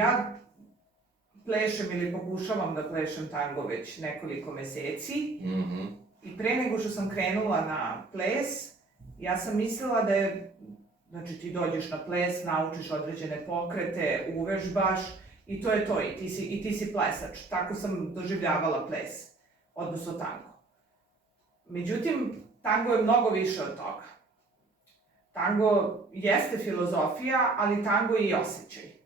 Ja plešem ili pokušavam da plešem tango već nekoliko meseci i pre nego što sam krenula na ples, ja sam mislila da je, znači ti dođeš na ples, naučiš određene pokrete, uvežbaš i to je to, i ti si plesač. Tako sam doživljavala ples, odnosno tango. Međutim, tango je mnogo više od toga. Tango jeste filozofija, ali tango je i osjećaj.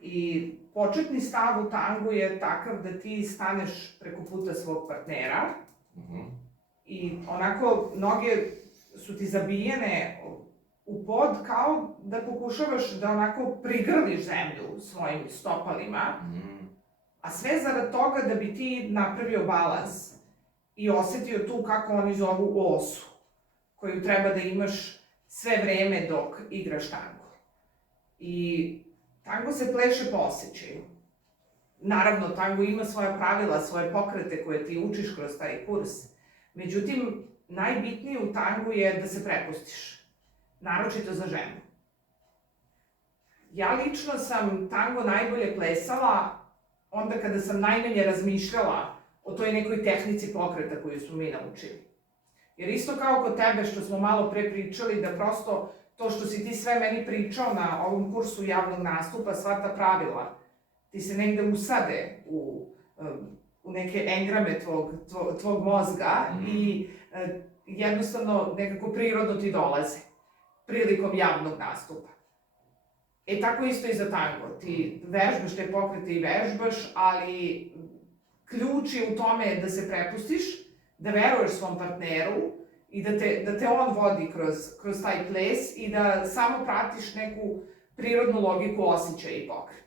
I početni stav u tangu je takav da ti staneš preko puta svog partnera i onako noge su ti zabijene u pod kao da pokušavaš da onako prigrliš zemlju svojim stopalima, a sve zarad toga da bi ti napravio balans i osetio tu, kako oni zovu, osu, koju treba da imaš sve vreme dok igraš tango. I tango se pleše po osjećaju. Naravno, tango ima svoja pravila, svoje pokrete koje ti učiš kroz taj kurs. Međutim, najbitnije u tangu je da se prepustiš. Naročito za ženu. Ja lično sam tango najbolje plesala onda kada sam najmanje razmišljala o toj nekoj tehnici pokreta koju smo mi naučili. Jer isto kao kod tebe što smo malo pre pričali, da prosto to što si ti sve meni pričao na ovom kursu javnog nastupa, sva ta pravila, ti se negde usade u neke engrame tvog mozga i jednostavno nekako prirodno ti dolaze prilikom javnog nastupa. E tako isto i za tango. Ti vežbaš te pokrete i vežbaš, ali ključ je u tome da se prepustiš, da veruješ svom partneru i da te on vodi kroz taj ples i da samo pratiš neku prirodnu logiku osjećaja i pokreta.